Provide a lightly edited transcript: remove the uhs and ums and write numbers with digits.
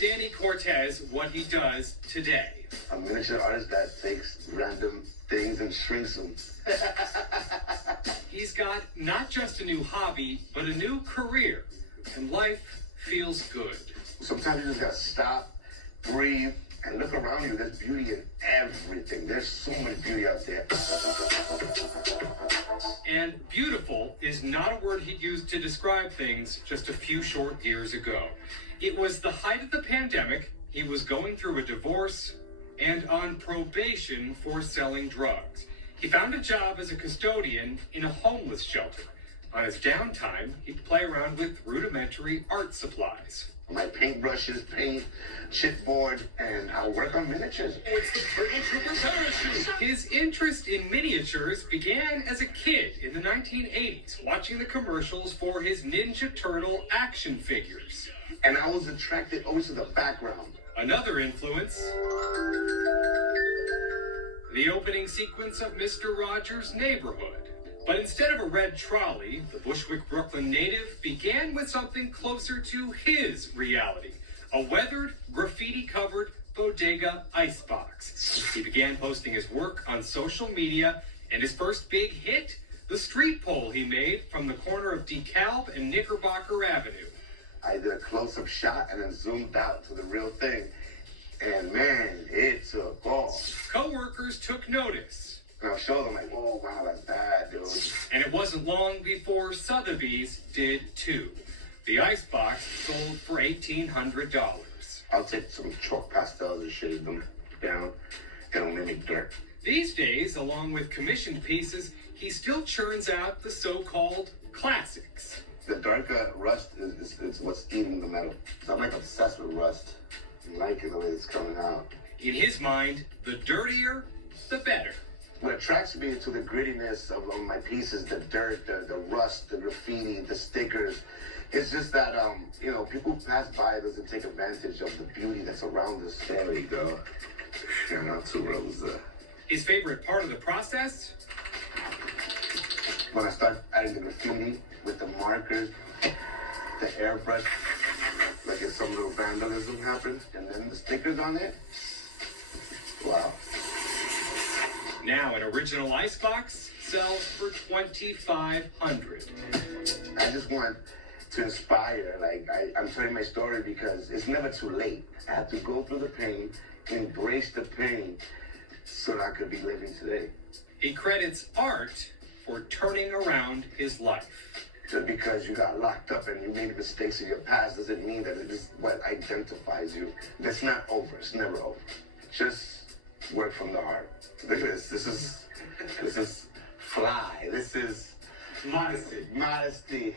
Danny Cortez what he does today. A miniature artist that takes random things and shrinks them. He's got not just a new hobby, but a new career, and life feels good. Sometimes you just gotta stop, breathe, and look around you. There's beauty in everything. There's so much beauty out there. And beautiful is not a word he'd used to describe things just a few short years ago. It was the height of the pandemic. He was going through a divorce and on probation for selling drugs. He found a job as a custodian in a homeless shelter. On his downtime, he'd play around with rudimentary art supplies. My paintbrushes, paint, chipboard, and I'll work on miniatures. It's the Turtle Trooper parachute. His interest in miniatures began as a kid in the 1980s, watching the commercials for his Ninja Turtle action figures. And I was attracted always to the background. Another influence, the opening sequence of Mr. Rogers' Neighborhood. But instead of a red trolley, the Buswick, Brooklyn native began with something closer to his reality, a weathered, graffiti-covered bodega icebox. He began posting his work on social media, and his first big hit, the street pole he made from the corner of DeKalb and Knickerbocker Avenue. I did a close-up shot and then zoomed out to the real thing. And man, it took off. Co-workers took notice. And I'll show them like, oh, wow, that's bad, dude. And it wasn't long before Sotheby's did too. The icebox sold for $1,800. I'll take some chalk pastels and shade them down. It'll mimic dirt. These days, along with commissioned pieces, he still churns out the so-called classics. The darker rust is what's eating the metal. So I'm like obsessed with rust. I'm liking the way it's coming out. In his mind, the dirtier, the better. What attracts me to the grittiness of my pieces, the dirt, the rust, the graffiti, the stickers, it's just that, people pass by doesn't take advantage of the beauty that's around us. There we go. Yeah, not too rows there. His favorite part of the process? When I start adding the graffiti with the markers, the airbrush, like if some little vandalism happens, and then the stickers on it. Wow. Now an original icebox sells for $2,500. I just want to inspire. I'm telling my story because it's never too late. I have to go through the pain, embrace the pain, so that I could be living today. He credits art for turning around his life. Just because you got locked up and you made mistakes in your past doesn't mean that it is what identifies you. That's not over. It's never over. Just work from the heart. Look at this. This is fly. This is modesty. Modesty.